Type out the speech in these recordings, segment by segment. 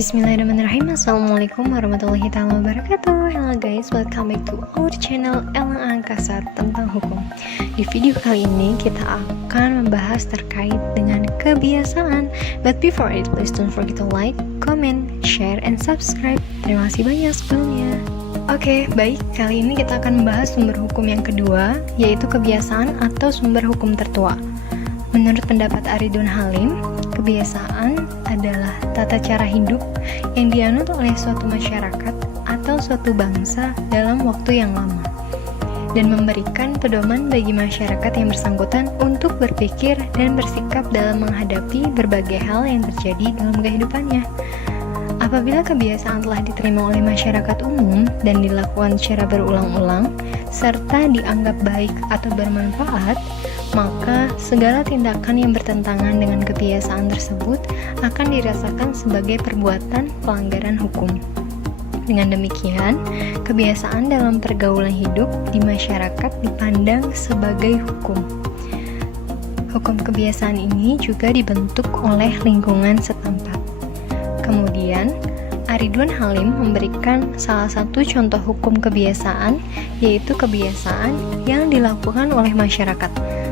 Bismillahirrahmanirrahim. Assalamualaikum warahmatullahi wabarakatuh. Hello guys, welcome back to our channel Elang Angkasa tentang hukum. Di video kali ini kita akan membahas terkait dengan kebiasaan. But before it, please don't forget to like, comment, share, and subscribe. Terima kasih banyak sebelumnya. Oke, baik. Kali ini kita akan membahas sumber hukum yang kedua, yaitu kebiasaan atau sumber hukum tertua. Menurut pendapat Aridun Halim, kebiasaan adalah tata cara hidup yang dianut oleh suatu masyarakat atau suatu bangsa dalam waktu yang lama dan memberikan pedoman bagi masyarakat yang bersangkutan untuk berpikir dan bersikap dalam menghadapi berbagai hal yang terjadi dalam kehidupannya. Apabila kebiasaan telah diterima oleh masyarakat umum dan dilakukan secara berulang-ulang serta dianggap baik atau bermanfaat, maka segala tindakan yang bertentangan dengan kebiasaan tersebut akan dirasakan sebagai perbuatan pelanggaran hukum. Dengan demikian, kebiasaan dalam pergaulan hidup di masyarakat dipandang sebagai hukum. Hukum kebiasaan ini juga dibentuk oleh lingkungan setempat. Kemudian, Aridun Halim memberikan salah satu contoh hukum kebiasaan, yaitu kebiasaan yang dilakukan oleh masyarakat.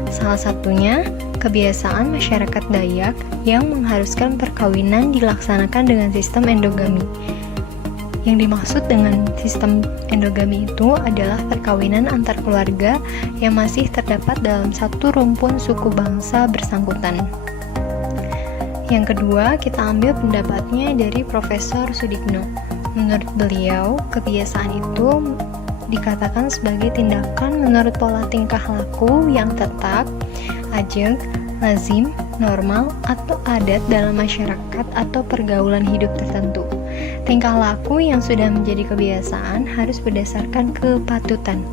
Salah satunya, kebiasaan masyarakat Dayak yang mengharuskan perkawinan dilaksanakan dengan sistem endogami. Yang dimaksud dengan sistem endogami itu adalah perkawinan antar keluarga yang masih terdapat dalam satu rumpun suku bangsa bersangkutan. Yang kedua, kita ambil pendapatnya dari Profesor Sudikno. Menurut beliau, kebiasaan itu dikatakan sebagai tindakan menurut pola tingkah laku yang tetap, ajeg, lazim, normal, atau adat dalam masyarakat atau pergaulan hidup tertentu. Tingkah laku yang sudah menjadi kebiasaan harus berdasarkan kepatutan,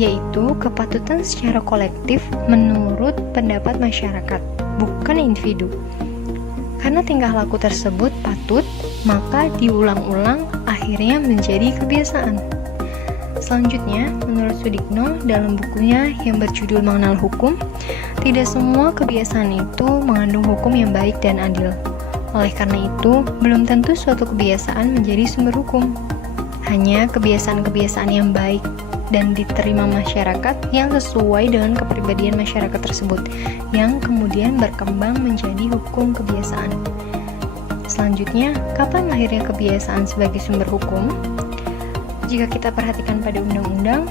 yaitu kepatutan secara kolektif menurut pendapat masyarakat, bukan individu. Karena tingkah laku tersebut patut, maka diulang-ulang akhirnya menjadi kebiasaan. Selanjutnya, menurut Sudikno dalam bukunya yang berjudul Mengenal Hukum, tidak semua kebiasaan itu mengandung hukum yang baik dan adil. Oleh karena itu, belum tentu suatu kebiasaan menjadi sumber hukum. Hanya kebiasaan-kebiasaan yang baik dan diterima masyarakat yang sesuai dengan kepribadian masyarakat tersebut, yang kemudian berkembang menjadi hukum kebiasaan. Selanjutnya, kapan lahirnya kebiasaan sebagai sumber hukum? Jika kita perhatikan pada undang-undang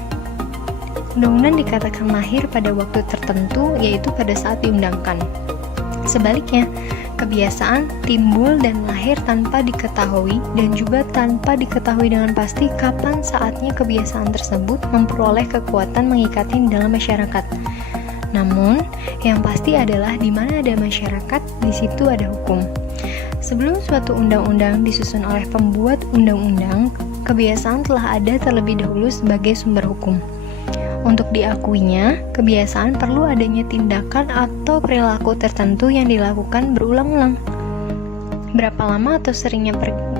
dikatakan lahir pada waktu tertentu, yaitu pada saat diundangkan. Sebaliknya, kebiasaan timbul dan lahir tanpa diketahui dan juga tanpa diketahui dengan pasti kapan saatnya kebiasaan tersebut memperoleh kekuatan mengikatnya dalam masyarakat. Namun, yang pasti adalah di mana ada masyarakat, di situ ada hukum. Sebelum suatu undang-undang disusun oleh pembuat undang-undang, kebiasaan telah ada terlebih dahulu sebagai sumber hukum. Untuk diakuinya, kebiasaan perlu adanya tindakan atau perilaku tertentu yang dilakukan berulang-ulang. Berapa lama atau seringnya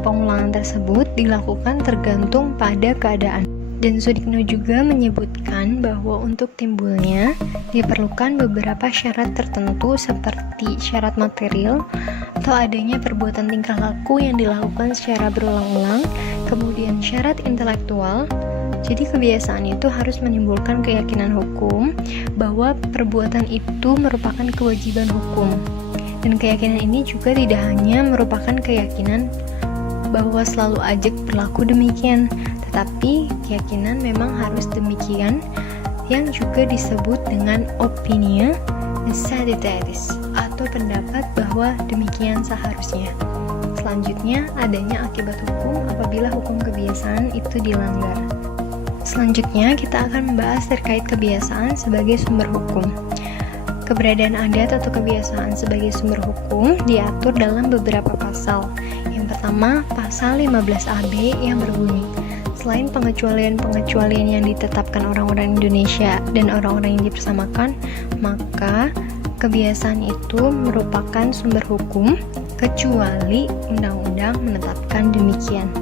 pengulangan tersebut dilakukan tergantung pada keadaan. Dan Sudikno juga menyebutkan bahwa untuk timbulnya diperlukan beberapa syarat tertentu seperti syarat material atau adanya perbuatan tingkah laku yang dilakukan secara berulang-ulang, kemudian syarat intelektual. Jadi kebiasaan itu harus menimbulkan keyakinan hukum bahwa perbuatan itu merupakan kewajiban hukum. Dan keyakinan ini juga tidak hanya merupakan keyakinan bahwa selalu ajeg berlaku demikian, tetapi keyakinan memang harus demikian yang juga disebut dengan opinia necessitatis atau pendapat bahwa demikian seharusnya. Selanjutnya, adanya akibat hukum apabila hukum kebiasaan itu dilanggar. Selanjutnya, kita akan membahas terkait kebiasaan sebagai sumber hukum. Keberadaan adat atau kebiasaan sebagai sumber hukum diatur dalam beberapa pasal. Yang pertama, pasal 15AB yang berbunyi, selain pengecualian-pengecualian yang ditetapkan orang-orang Indonesia dan orang-orang yang dipersamakan, maka kebiasaan itu merupakan sumber hukum kecuali undang-undang menetapkan demikian.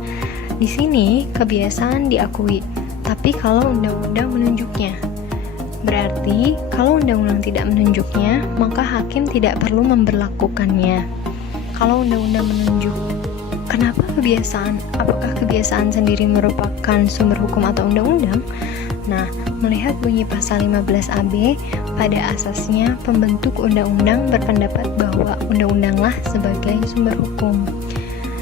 Di sini, kebiasaan diakui, tapi kalau undang-undang menunjuknya. Berarti, kalau undang-undang tidak menunjuknya, maka hakim tidak perlu memberlakukannya. Kalau undang-undang menunjukkan kebiasaan, apakah kebiasaan sendiri merupakan sumber hukum atau undang-undang? Nah, melihat bunyi pasal 15 AB, pada asasnya pembentuk undang-undang berpendapat bahwa undang-undanglah sebagai sumber hukum.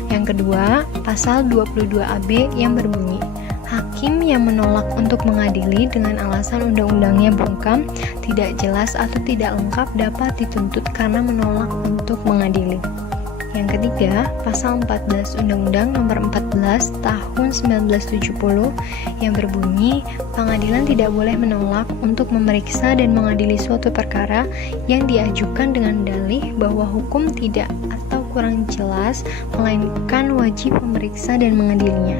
Yang kedua, pasal 22 AB yang berbunyi, hakim yang menolak untuk mengadili dengan alasan undang-undangnya bungkam, tidak jelas atau tidak lengkap dapat dituntut karena menolak untuk mengadili. Yang ketiga, pasal 14 Undang-Undang Nomor 14 Tahun 1970 yang berbunyi, pengadilan tidak boleh menolak untuk memeriksa dan mengadili suatu perkara yang diajukan dengan dalih bahwa hukum tidak atau kurang jelas, melainkan wajib memeriksa dan mengadilinya.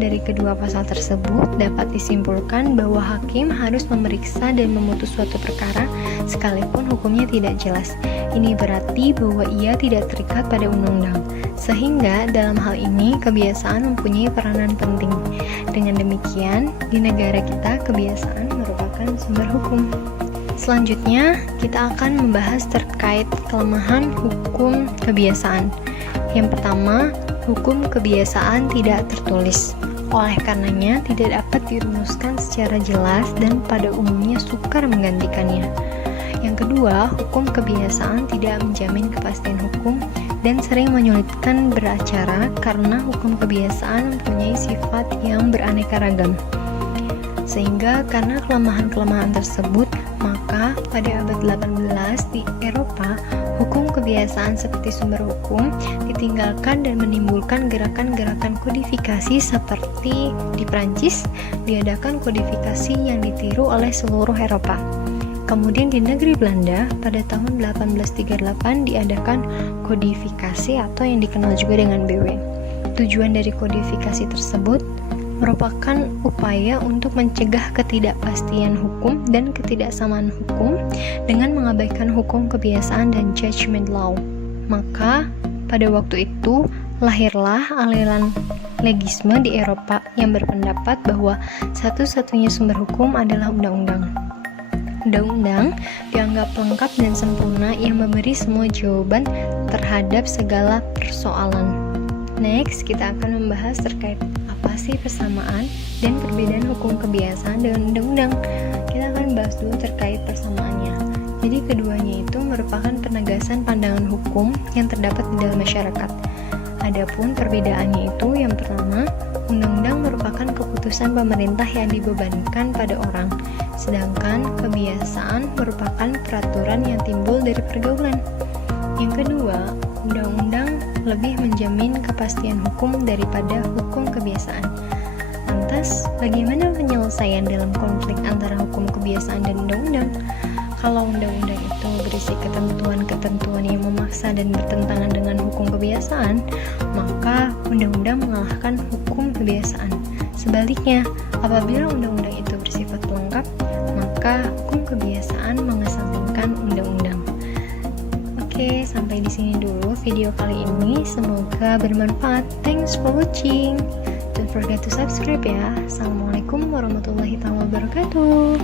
Dari kedua pasal tersebut dapat disimpulkan bahwa hakim harus memeriksa dan memutus suatu perkara sekalipun hukumnya tidak jelas. Ini berarti bahwa ia tidak terikat pada undang-undang. Sehingga dalam hal ini kebiasaan mempunyai peranan penting. Dengan demikian, di negara kita kebiasaan merupakan sumber hukum. Selanjutnya, kita akan membahas terkait kelemahan hukum kebiasaan. Yang pertama, hukum kebiasaan tidak tertulis. Oleh karenanya, tidak dapat dirumuskan secara jelas dan pada umumnya sukar menggantikannya. Yang kedua, hukum kebiasaan tidak menjamin kepastian hukum dan sering menyulitkan beracara karena hukum kebiasaan mempunyai sifat yang beraneka ragam. Sehingga karena kelemahan-kelemahan tersebut, maka pada abad 18 di Eropa, hukum kebiasaan seperti sumber hukum ditinggalkan dan menimbulkan gerakan-gerakan kodifikasi seperti di Prancis diadakan kodifikasi yang ditiru oleh seluruh Eropa. Kemudian di negeri Belanda pada tahun 1838 diadakan kodifikasi atau yang dikenal juga dengan BW. Tujuan dari kodifikasi tersebut merupakan upaya untuk mencegah ketidakpastian hukum dan ketidaksamaan hukum dengan mengabaikan hukum kebiasaan dan judgment law. Maka pada waktu itu lahirlah aliran legisme di Eropa yang berpendapat bahwa satu-satunya sumber hukum adalah undang-undang. Undang-undang dianggap lengkap dan sempurna yang memberi semua jawaban terhadap segala persoalan. Next, kita akan membahas terkait apa sih persamaan dan perbedaan hukum kebiasaan dengan undang-undang. Kita akan bahas dulu terkait persamaannya. Jadi keduanya itu merupakan penegasan pandangan hukum yang terdapat di dalam masyarakat. Adapun perbedaannya itu yang pertama, undang-undang merupakan keputusan pemerintah yang dibebankan pada orang, sedangkan kebiasaan merupakan peraturan yang timbul dari pergaulan. Yang kedua, undang-undang lebih menjamin kepastian hukum daripada hukum kebiasaan. Lantas, bagaimana penyelesaian dalam konflik antara hukum kebiasaan dan undang-undang? Kalau undang-undang itu berisi ketentuan-ketentuan yang memaksa dan bertentangan dengan hukum kebiasaan, maka undang-undang mengalahkan hukum kebiasaan. Sebaliknya, apabila undang-undang itu bersifat pelengkap, maka hukum kebiasaan mengesampingkan undang-undang. Oke, sampai di sini dulu video kali ini. Semoga bermanfaat. Thanks for watching. Don't forget to subscribe ya. Assalamualaikum warahmatullahi wabarakatuh.